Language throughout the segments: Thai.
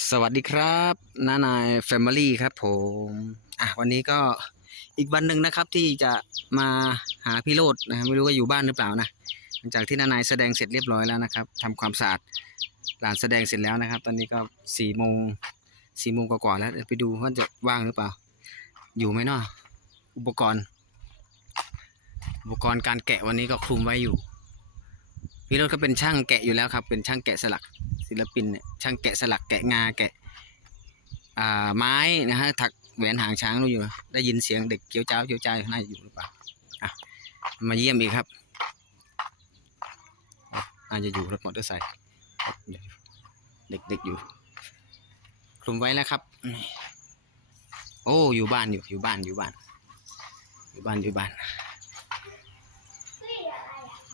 สวัสดีครับน้านายแฟมิลี่ครับผมอะวันนี้ก็อีกวันหนึ่งนะครับที่จะมาหาพี่โรดนะครับไม่รู้ว่าอยู่บ้านหรือเปล่านะหลังจากที่น้านายแสดงเสร็จเรียบร้อยแล้วนะครับทำความสะอาดลานแสดงเสร็จแล้วนะครับ ตอนนี้ก็สี่โมงสี่โมงกว่าๆแล้วเดี๋ยวไปดูว่าจะว่างหรือเปล่า อยู่ไหมเนาะอุปกรณ์ อุปกรณ์การแกะวันนี้ก็คลุมไว้อยู่ พี่โรดก็เป็นช่างแกะอยู่แล้วครับ เป็นช่างแกะสลัก ศิลปินเนี่ยช่างแกะสลักแกะงาแกะอ่าไม้นะฮะถักแหวนหางช้างรู้อยู่ ได้ยินเสียงเด็กเกี้ยวเจ้าเกี้ยวจ้าอยู่ข้างในอยู่หรือเปล่าอะมาเยี่ยมอีกครับอะน่าจะอยู่รถมอเตอร์ไซค์เด็กเด็กๆอยู่คลุมไว้แล้วครับ โอ้อยู่บ้านอยู่อยู่บ้านอยู่บ้าน อยู่บ้านอยู่บ้าน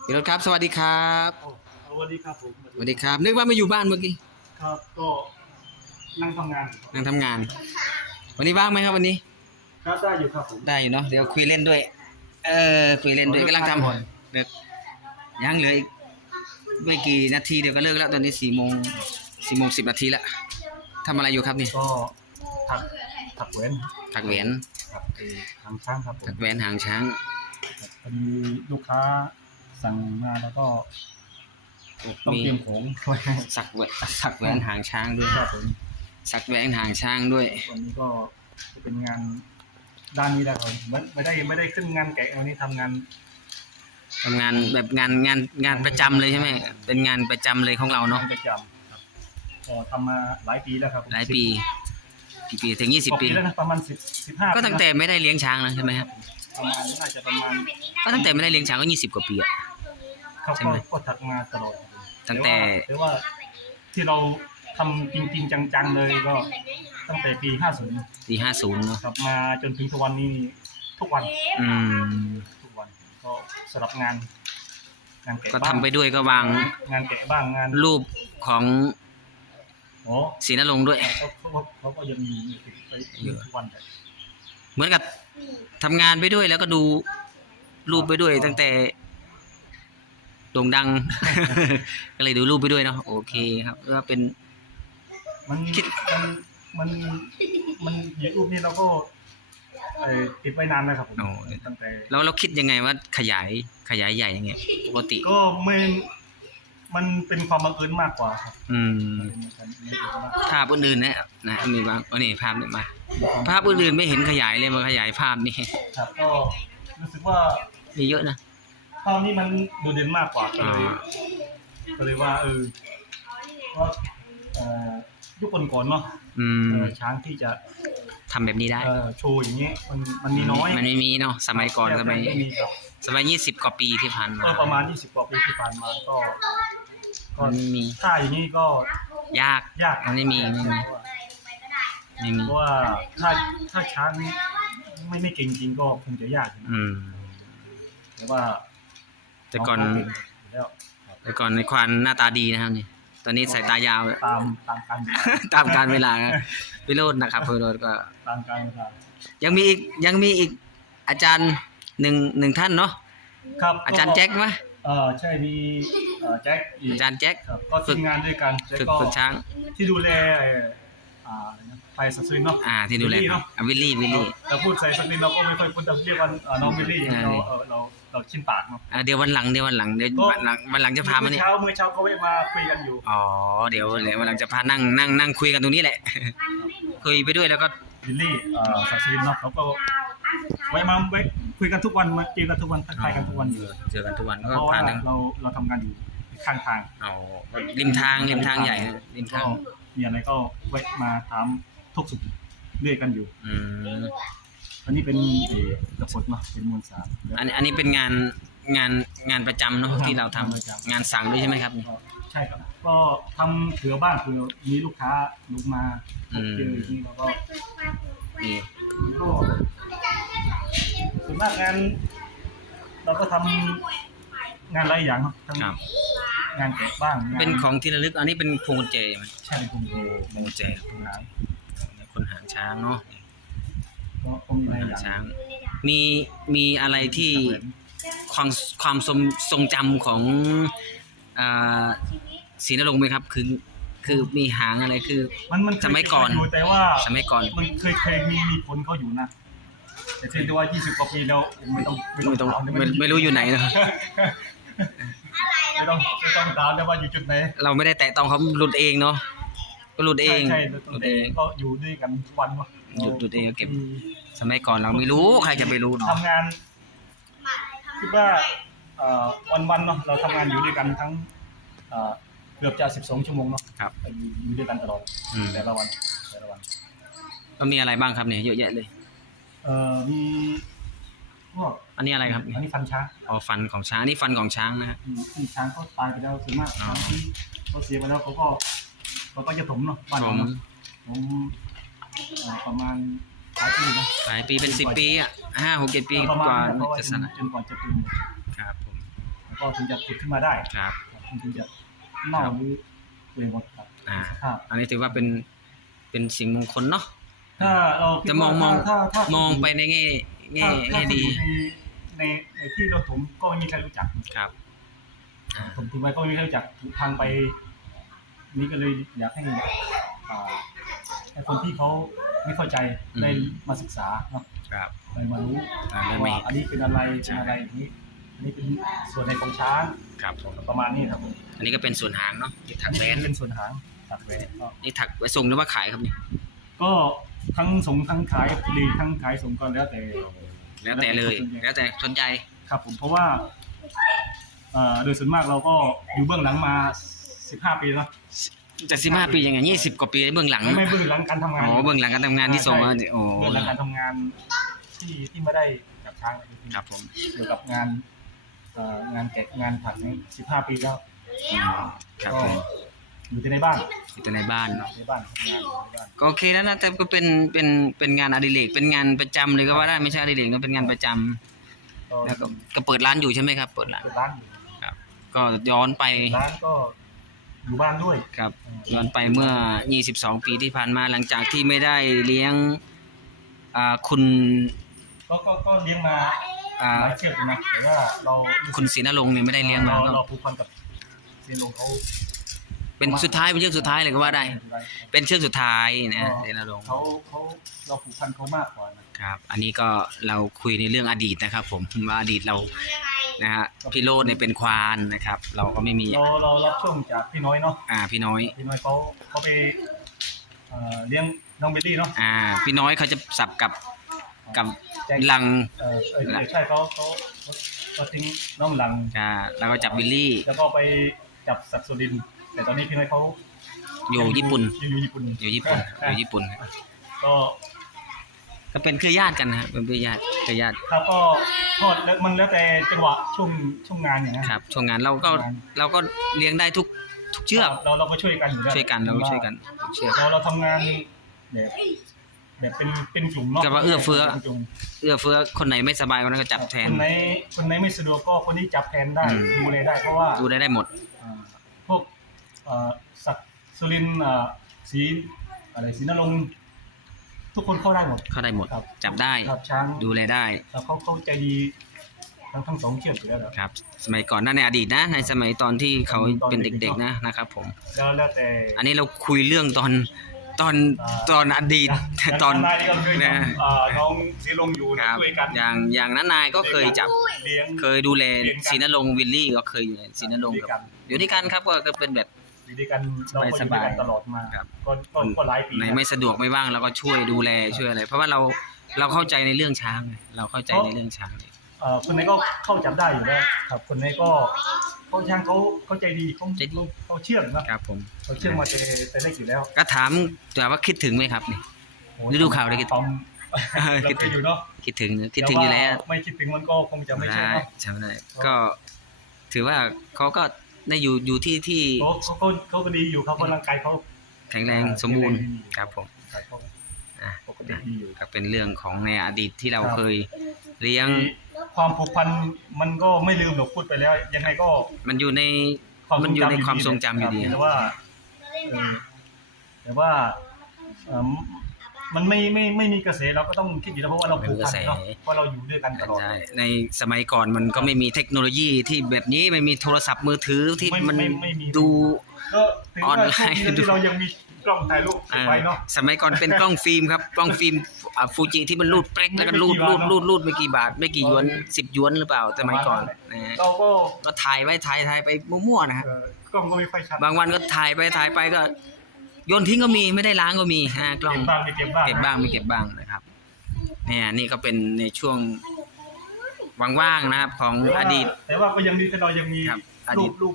พี่รถครับ สวัสดีครับ สวัสดีครับผมสวัสดีครับ นึกว่าไม่อยู่บ้านเมื่อกี้ ครับก็นั่งทำงาน นั่งทำงาน วันนี้ว่างไหมครับวันนี้ ครับได้อยู่ครับผมได้อยู่เนาะ เดี๋ยวคุยเล่นด้วย เออ คุยเล่นด้วยกำลังทำเลิกยังเหลืออีกไม่กี่นาทีเดี๋ยวก็เลิกแล้วตอนนี้สี่โมงสี่โมงสิบนาทีแล้วทำอะไรอยู่ครับนี่ ก็ถักถักแหวนถักแหวนถักเออทางช่างครับผมถักแหวนหางช้าง พอดีลูกค้าสั่งมาแล้วก็ ต้องมีเตรียมของไว้ให้สักแหวนสักแหวนหางช้างด้วย ครับผมสักแหวนหางช้างด้วยวันนี้ก็จะเป็นงานด้านนี้แหละครับไม่ไม่ได้ไม่ได้ขึ้นงานแกะวันนี้ทำงานทำงานแบบงานงานงานประจำเลยใช่ไหมเป็นงานประจำเลยของเราเนาะงานประจำครับก็ทำมาหลายปีแล้วครับผมหลายปีกี่ปีถึงยี่สิบกว่าปี แล้วนะประมาณสิบสิบห้าก็ตั้งแต่ไม่ได้เลี้ยงช้างแล้วใช่ไหมครับประมาณน่าจะประมาณก็ตั้งแต่ไม่ได้เลี้ยงช้างก็ยี่สิบกว่าปีอะครับใช่ก็ไหม ก็ถักมาตลอด ตั้งแต่แต่ว่าที่เราทำจริง ๆ จัง ๆ เลยก็ตั้งแต่ปี 50ปีห้าศูนย์เนาะกลับมาจนถึงทุกวันนี้ทุกวันอืม ทุกวันก็สำหรับงาน งานแกะก็ทำบ้างไปด้วยก็วางงานแกะบ้างงานรูปของโอ้ศรีนรงค์ด้วย เขาเขาเขาก็ยังมีติดไปอยู่ทุกวันแต่เหมือนกับทำงานไปด้วยแล้วก็ดูรูปไปด้วยตั้งแต่ โด่งดัง ก็เลยดูรูปไปด้วยเนาะโอเคครับก็เป็น มันคิด มันมันมันยูทูบนี่เราก็เอ่อติดไว้นานแล้วครับผมโอ้ ตั้งแต่ แล้วเราคิดยังไงว่าขยายขยายใหญ่ยังไงปกติ ก็ไม่ มันเป็นความบังเอิญมากกว่าครับอืมมันเป็นไม่ได้ว่าภาพอื่นๆนะนะมีบางอันนี้ภาพเนี่ยมา ภาพอื่นๆไม่เห็นขยายเลยมาขยายภาพนี่ ครับก็รู้สึกว่ามีเยอะนะ ภาพนี้มันดูเด่นมากกว่าก็เลยอ่า ก็เลยว่าเออว่าเอ่อยุคก่อนๆเนาะอืมเอ่อช้างที่จะทำแบบนี้ได้เอ่อโชว์อย่างเงี้ยมันมันมีน้อยมันไม่มีเนาะสมัยก่อนสมัยไม่มีครับ สมัยยี่สิบกว่าปีที่ผ่านมาก็ประมาณ 20 กว่าปีที่ผ่านมาก็ก็มันไม่มี ถ้าอย่างนี้ก็ยาก ยากมันไม่มีไม่มี ไม่มีเพราะว่าถ้าถ้าช้างไม่ไม่เก่งจริงก็คงจะยากอยู่นะอืมแต่ว่า แต่ก่อน แล้วแต่ก่อนในควานหน้าตาดีนะครับนี่ ตอนนี้สายตายาว ตามตามการตามการเวลาครับพิโรจน์นะครับพิโรจน์ก็ ตามการเวลายังมีอีกยังมีอีกอาจารย์หนึ่งหนึ่งท่านเนาะครับอาจารย์แจ็คไหมเออใช่มีเอ่อแจ็คอีกอาจารย์แจ็คครับก็ทีมงานด้วยกันแล้วฝึกก็ฝึกช้าง ที่ดูแล อ่ออ่าอะไรนะไทยสัตว์สุรินทร์เนาะ อ่าที่ดูแลวิลลี่ครับเนาะอะวิลลี่วิลลี่ เราพูดไทยสัตว์สุรินทร์เราก็ไม่ค่อยคุ้นจะเรียกว่าเอ่อน้องวิลลี่อ่า เราเออเราเราชินปากเนาะ อะเดี๋ยววันหลังเดี๋ยววันหลังเดี๋ยวก็วันหลังวันหลังจะพามาเมื่อเนี่ย เช้าเมื่อเช้าก็แวะมาคุยกันอยู่ อ๋อเดี๋ยวเดี๋ยววันหลังจะพานั่งนั่งนั่งคุยกันตรงนี้แหละ คุยไปด้วยแล้วก็วิลลี่เอ่อสัตว์สุรินทร์เนาะเขาก็แวะมาแวะคุยกันทุกวันมาเจอกันทุกวันทักทายกันทุกวันอยู่เจอกันทุกวันเพก็ราะว่าผ่านทางเราเราทำงานอยู่ข้างทาง เอาริมทางริมทางใหญ่นะริมก็ทาง มีอะไรก็แวะมาถามทุกสุขเรื่อยกันอยู่ อืมอันนี้เป็นเอ่อกระปดเนาะเป็นมวลสารแล้ว อันนี้อันนี้เป็นงานงานงานประจำเนาะที่เราทำประจำ งานสั่งด้วยใช่ไหมครับก็ใช่ครับ ก็ทำเผื่อบ้างเผื่อมีลูกค้าลงมาอืมเจอที่เราก็ นี่ ก็ส่วนมากงานเราก็ทำ งานหลายอย่างครับทั้งครับ งานแกะบ้างงาเป็นของที่ระลึกอันนี้เป็นพวงกุญแจไหมใช่คุณโบพวงกุญแจพวงกุญแจคนหางช้างเนาะก็ก็มีหลายหางอย่างช้าง มีมีอะไรที่ความความทรงทรงจำของอ่าศรีนรงค์ไหมครับ คือคือมีหางอะไรคือ มันมันเคสมัยก่อน อยู่แต่ว่า สมัยก่อน มันเคยเคยมีมีคนเขาอยู่นะ แต่เชื่อที่ว่า 20 กว่าปีแล้วไม่ต้องไม่ต้องถาไม่ไม่รู้อยู่ไหนนะ ไม่ต้องไม่ต้องถามแล้วว่าอยู่จุดไหนเราไม่ได้แตะต้องเขาหลุดเองเนาะก็หลุดเองใช่หใช่ลุดเอเองงก็อยู่ด้วยกันทุกวันวะหยุดหยุดเองก็เก็บ สมัยก่อนเราไม่รู้ใครจะไปรู้เนาะทำงานคิดว่าวันวันๆเนาะเราทำงานอยู่ด้วยกันทั้งเอ่อเกือบจะ12ชั่วโมงเนาะครับอยู่อยู่ด้วยกันตลอดอืมแต่ละวันแต่ละวัน ก็มีอะไรบ้างครับเนี่ยเยอะแยะเลย เอ่อมี พวกอันนี้อะไรครับอันนี้ฟันช้างอ๋อฟันของช้างอันนี่ฟันของช้างนะฮะที่ช้างเขาตายไปแล้วส่วนมากอ๋อช้างที่เขาเสียไปแล้วเขาก็เขาก็จะถมเนาะบ้านผเรามเนาะผมเอ่อประมาณหลายปีเนาะหลายปีเป็นสิบปีอะห้าหกเจ็ดปีประกมาว่าณนั้นเพราะว่าจะจสนนะจนกว่าจะเป็นครับผมแล้วก็ถึงจะขุดขึ้นมาได้ครับถึงจะเน่าครับหรือเปื่อยหมดครับอ่าครับอันนี้ถือว่าเป็นเป็นสิ่งมงคลเนาะถ้าเราคิดจะมองว่ามองถ้าถ้ามองไปในแง่ แง่ถ้าถ้าแง่ดีในในในที่เราถมก็ไม่มีใครรู้จักครับอ่าผมถึงไปก็ไม่มีใครรู้จักทางไป นี่ก็เลยอยากให้อ่าให้คนที่เขาไม่เข้าใจได้มาศึกษาเนาะครับได้มารู้อ่าแล้วมีว่าอันนี้เป็นอะไรเป็นอะไรอย่างนี้อันนี้เป็นส่วนในของช้างครับผมประมาณนี้ครับผมอันนี้ก็เป็นส่วนหางเนาะที่ถักอันแหวนี้นเป็นส่วนหางตัดแหวนก็นี่ถักไว้ส่งหรือว่าขายครับนี่ ก็ทั้งส่งทั้งขายปลีกทั้งขายส่งก็แล้วแต่ แล้วแต่เลย แล้วแต่สนใจครับผมเพราะว่าเอ่อโดยส่วนมากเราก็อยู่เบื้องหลังมา15ปีแล้วแต่สิบห้าปียังไงยี่สิบกว่าปีเบื้องหลังไม่ไม่เบื้องหลังการทำงานอ๋อเบื้องหลังการทำงานที่ส่งมาโอ้เบื้องหลังการทำงานที่ที่ไม่ได้กับช้างครับผมเกี่ยวกับงานเอ่องานแกะงานถักนี้15ปีแล้วอืมครับก็ผม อยู่ที่ในบ้านอยู่แต่ในบ้านเนาะในบ้านทำงานอยู่ในบ้านก็โอเคแล้วนะแต่ก็เป็นเป็นเป็นงานอดิเรกเป็นงานประจำเลยก็ว่าได้ไม่ใช่อดิเรกก็เป็นงานประจำก็แล้วก็ก็เปิดร้านอยู่ใช่ไหมครับ เปิดร้านเปิดร้านอยู่ก็ย้อนไปร้านก็อยู่บ้านด้วยครับย้อนไปเมื่อ 22 ปีที่ผ่านมาหลังจากที่ไม่ได้เลี้ยงอ่าคุณก็ก็ก็เลี้ยงมาอ่าหลายเชือกอยู่นะแต่ว่าเราคุณศรีนรงค์เนี่ยไม่ได้เลี้ยงมาเราก็เราผูกพันกับเซียนลงเขา เป็นสุดท้ายเป็นเชือกสุดท้ายเลยก็ว่าได้ เป็นเชือกสุดท้ายนะศรีนรงค์เขาเขาเราผูกพันเขามากกว่านะครับ อันนี้ก็เราคุยในเรื่องอดีตนะครับ ผมว่าอดีตเรานะฮะพี่โรดเนี่ยเป็นควานนะครับ เราก็ไม่มีเราเรารับช่วงจากพี่น้อยเนาะอ่าพี่น้อยพี่น้อยเขาเขาไปเอ่อเลี้ยงน้องเบลลี่เนาะอ่า พี่น้อยเขาจะสับกับกับแจ็คลังเออเออเออใช่เขาเขาเขาเขาทิ้งน้องหลังอ่าแล้วก็จับวิลลี่ แล้วก็ไปจับสัตว์สุรินทร์ แต่ตอนนี้พี่น้อยเขาอยู่ญี่ปุ่นอยู่อยู่ญี่ปุ่นอยู่ญี่ปุ่น อยู่ญี่ปุ่นก็ก็เป็นเครือญาติกันนะฮะเป็นเครือญาติเครือญาติครับก็ทอดแล้วมันแล้วแต่จังหวะช่วงช่วงงานอย่างนี้ย ครับช่วงงานเราก็เราก็เลี้ยงได้ทุกทุกเชือกเราเราก็ช่วยกันอยู่แล้วช่วยกันเราก็ช่วยกันทุกเชือก เราเราทำงานแบบแบบเป็นเป็นกลุ่มเนาะกับว่าเอื้อเฟื้อ ป็นกลุ่ม เอื้อเฟื้อคนไหนไม่สบายคนนั้นก็จับแทน คนไหนคนไหนไม่สะดวกก็คนที่จับแทนได้อืม ดูแลได้เพราะว่าดูได้ได้หมด อ่าพวก เอ่อสักดิ์สุรินทร์อ่าศรีอะไรศรีนรงค์ทุกคนเข้าได้หมด เข้าได้หมด ครับ จับได้ ครับช้างดูแลได้แล้วเขาเขาใจดีทั้งทั้งสองเชือกอยู่แล้วเหรอครับ สมัยก่อนนั่นในอดีตนะ ในสมัยตอนที่เขาเป็นเด็กๆนะนะครับผม แล้วแล้วแต่ อันนี้เราคุยเรื่องตอนตอนอ่า ตอนอดีตย่างตอน นายนี่ก็เคยนะทำอ่าน้องศรีลงอยู่ครับช่วยกันอย่างอย่างนั้นนายก็เคยจับ เลี้ยง เคยดูแลเรียนกัน ศรีนรงค์วิลลี่ก็เคยอยู่ในศรีนรงค์ด้วยกักับนอยู่ด้วยกันครับก็ก็เป็นแบบ อยู่ด้วยกันเราก็อยู่ด้วยกันตลอดมาครับ ก็ก็ก็หลายปีไหนไม่สะดวกไม่ว่างเราก็ช่วยดูแลช่วยอะไร เพราะว่าเราเราเข้าใจในเรื่องช้างไงเราเข้าใจในเรื่องช้างเลยเอ่อคนไหนก็เข้าจับได้อยู่แล้วครับ คนไหนก็เขาช่างเขาเขาใจดีเขาใจดีเขาเชื่องนะครับ ผมเขาเชื่องมาแต่แต่แรกอยู่แล้วก็ถามแต่ว่าคิดถึงไหมครับนี่ฤดูข่าวได้คิดตอมเราคิดเคถึยงอยู่เนาะคิดถึงคิดถึงอยู่แล้วต่าไม่คิดถึงมันก็คงจะไม่ใช่ได้เนาะใช่ไหมได้ก็ถือว่าเขาก็ ได้อยู่อยู่ที่ที่เขาเขาเขาเขาก็ดีอยู่เขาก็ร่างกายเขาแข็งแรงสมบูรณ์ครับผมร่างกายเขาอะปกติดีอยู่ก็เป็นเรื่องของในอดีตที่เราครับเคยเลี้ยง ความผูกพันมันก็ไม่ลืมหรอกพูดไปแล้ว ยังไงก็ มันอยู่ในความมันอยู่ในความทรงจำอยู่ดีครับแต่ว่าเออแต่ว่าเอ่อ มันไม่ไม่ไม่มีกระแสเราก็ต้องคิดอยู่แล้วเพราะว่าเราผูกพันเนาะเพราะเราอยู่ด้วยกันตลอดใช่ในสมัยก่อนมันก็ไม่มีเทคโนโลยีที่แบบนี้ไม่มีโทรศัพท์มือถือที่ไม่มันไม่ไม่มีดูก็ถือออนว่าไลโชคน์ดีนะดูที่เรายังมีกล้องถ่ายรูปเออไว้เนาะสมัยก่อนเป็นกล้องฟิล์มครับกล้องฟิล์มฟูจิที่มันรูดเปรกแล้วก็รูดรูดรูดรูดไม่กี่บาท ไม่กี่หยวนสิบหยวนหรือเปล่าสมัยก่อนนะฮะเราก็ก็ถ่ายไว้ถ่ายถ่ายไปมั่วๆนะฮะเอ่อกล้องก็ไม่ค่อยชัดบางวันก็ถ่ายไปถ่ายไปก็ โยนทิ้งก็มีไม่ได้ล้างก็มีฮะกล้องเก็บบ้างไม่เก็บบ้างเก็บบ้างไม่เก็บบ้างนะครับเนี่ยนี่ก็เป็นในช่วงว่างๆนะครับ ของแต่อว่าดีต แต่ว่าก็ยังดีที่เรายังมีครับอรูดีต ปรูป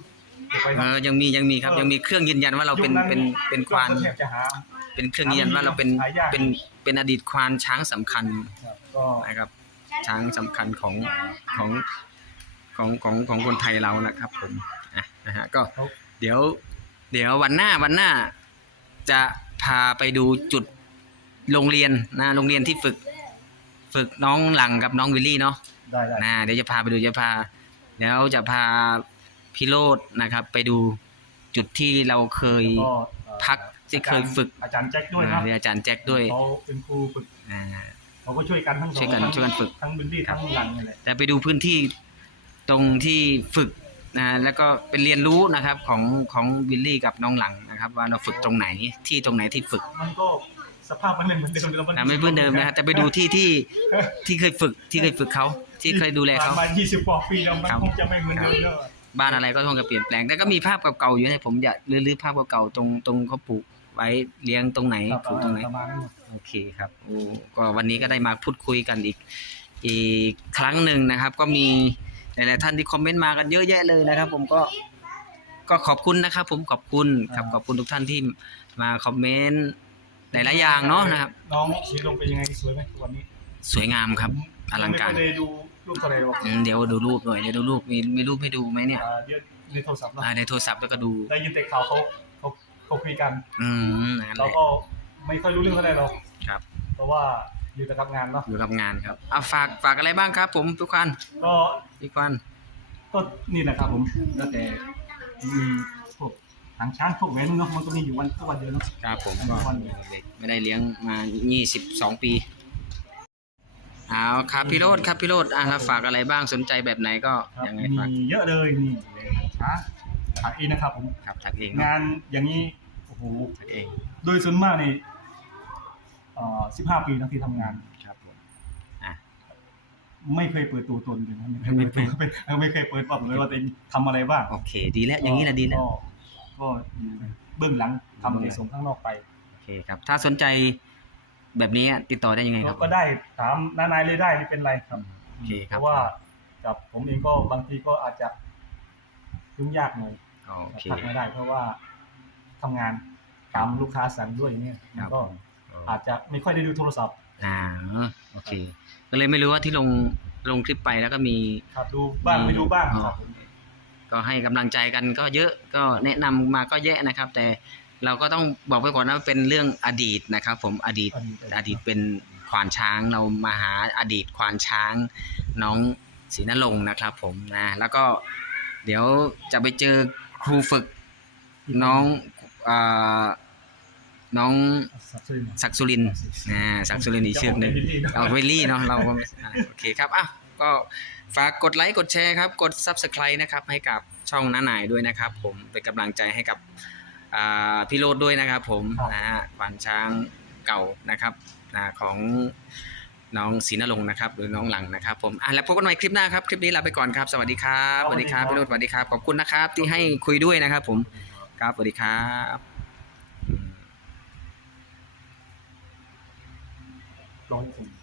เก็บไว้เอนะอยังมียังมีครับ ยังมีเครื่องยืนยันว่าเราเป็นยุคเป็นเป็นควาน ก็แทบจะหา เป็นเครื่องยืนยันว่าเราเป็นหายาก เป็นเป็นอดีตควานช้างสำคัญครับก็นะครับ ช้างสำคัญของของของของของคนไทยเรานะครับผมอะนะฮะก็เดี๋ยว เดี๋ยววันหน้าวันหน้า จะพาไปดูจุดโรงเรียนนะโรงเรียนที่ฝึก ฝึกน้องหลังกับน้องวิลลี่เนาะได้ได้นะเดี๋ยวจะพาไปดูจะพาเดี๋ยวจะพาพี่โรดนะครับ ไปดูจุดที่เราเคยก็เอ่อพักที่เคยฝึกอาจารย์แจ็คด้วยนะเรียนอาจารย์แจ็คด้วยเขาเป็นครูฝึกอ่า เขาก็ช่วยกันทั้งสองช่วยกันทั้งช่วยกันฝึก ทั้งบิลลี่ทั้งหลังนี่แหละแต่ไปดูพื้นที่ตรงที่ฝึกนะแล้วก็เป็นเรียนรู้นะครับของของวิลลี่กับน้องหลัง นะครับ ว่าเราฝึกตรงไหนที่ตรงไหนที่ฝึกมันก็สภาพมันไม่เหมือนเดิมแล้วมันนะไม่เหมือนเดิมนะฮะแต่ไปดูที่ที่ที่เคยฝึกที่เคยฝึกเขาที่เคยดูแลเขา ผ่นมา20กว่าปีแล้วมันครับ คงจะไม่เหมือนเดิมแล้วบ้านอะไรก็ต้องจะเปลี่ยนแปลง แต่ก็มีภาพเก่าๆอยู่ให้ผมอยากรื้อๆภาพเก่าๆตรงตรงเขาปลูกไว้เลี้ยงตรงไหนครับปลูกตรงไหน ประมาณนั้นโอเคครับโอ้ก็วันนี้ก็ได้มาพูดคุยกันอีก อีกครั้งหนึ่งนะครับ ก็มีหลายๆท่านที่คอมเมนต์มากันเยอะแยะเลยนะครับ ผมก็ ก็ขอบคุณนะครับผมขอบคุณครับขอบคุณทุกท่านที่มาคอมเมนต์หลายๆอย่างเนาะนะครับ น้องสีลงเป็นยังไงสวยไหมวันนี้ สวยงามครับอลังการไม่ได้ดูรูปอะไรหรอกอืมเดี๋ยวดูรูปหน่อยเดี๋ยวดูรูปมีมีรูปให้ดูไหมเนี่ยอ่าเดี๋ยวในโทรศัพท์เนอะอ่าในโทรศัพท์แล้วก็ดูได้ยินแต่ข่าวเขาเขาเขาคุยกัน อืมนั่นแหเราละก็ไม่ค่อยรู้เรื่องเท่าไหร่หรอกครับ เพราะว่าอยู่แต่กับงานเนาะอยู่กับงานครับอะฝากฝากอะไรบ้างครับ ผมทุกคนก็ทุกคนก็นี่แหละครับผมแล้วแต่ มีพวกหางช้างพวกแหวนเนาะมันก็มีอยู่วันทุกวันเดียวเนาะ ครับผมทุก็กวันเดียวเด็กไม่ได้เลี้ยงมา22 ปีเอาครับพี่โรดครับพี่โรดอะแล้วฝากอะไรบ้างสนใจแบบไหนก็ครับยังไงฝากมีเยอะเลยนี่ช้างถักเองนะครับผม ครับถักเองเนอะงานอย่างนี้โอ้โห ถักเอง โดยส่วนมากนี่เอ่อสิบห้าปีนะที่ทำงานครับผมอะ ไม่เคยเปิดตัวตนเลยนะไม่เคยเปิดตัวไม่ไม่เคยเปิดบอกเลยว่าตัวเองทำอะไรบ้างโอเค ดีแล้วอย่างนี้แหละดีแล้วก็ก็อยู่เบื้องหลังทำในส่งข้างนอกไปโอเคครับ ถ้าสนใจแบบนี้ติดต่อได้ยังไงครับก็ได้ถามนานายเลยได้ไม่เป็นไรครับโอเคคเพรับราะว่ากับผมเองก็บางทีก็อาจจะยุ่งยากหน่อยโอเคทักไม่ได้เพราะว่าทำงานตามลูกค้าสั่งด้วยอย่างเงี้ยคมัรันบก็อาจจะไม่ค่อยได้ดูโทรศัพท์ อ่าโอเค ก็เลยไม่รู้ว่าที่ลงลงคลิปไปแล้วก็มี ครับดูบ้างไม่ดูบ้างอ๋อ ครับผมก็ให้กำลังใจกันก็เยอะก็แนะนำมาก็แยะนะครับ แต่เราก็ต้องบอกไว้ก่อนนะว่าเป็นเรื่องอดีตนะครับ ผมอดีตอดีตเป็นควานช้างเรามาหาอดีตควานช้างน้องศรีนรงค์นะครับ ผมนะแล้วก็เดี๋ยวจะไปเจอครูฝึกน้องอ่า น้องสับสนศักดิ์สุรินทร์นะศักดิ์สุรินทร์อีกชื่อหนึ่งเอาเวลลี่เนาะเราก็อะโอเคครับอะก็ฝากกดไลค์กดแชร์ครับ กด Subscribe นะครับ ให้กับช่องน้าหน่ายด้วยนะครับ ผมเป็นกำลังใจให้กับอ่าพี่โรดด้วยนะครับ ผมนะฮะขวานช้างเก่านะครับอ่าของน้องศรีนรงค์นะครับ หรือน้องหลังนะครับผมอะแล้วพบกันใหม่คลิปหน้าครับ คลิปนี้ลาไปก่อนครับ สวัสดีครับสวัสดีครับพี่โรดสวัสดีครับ ขอบคุณนะครับที่ให้คุยด้วยนะครับ ผมครับสวัสดีครับ strong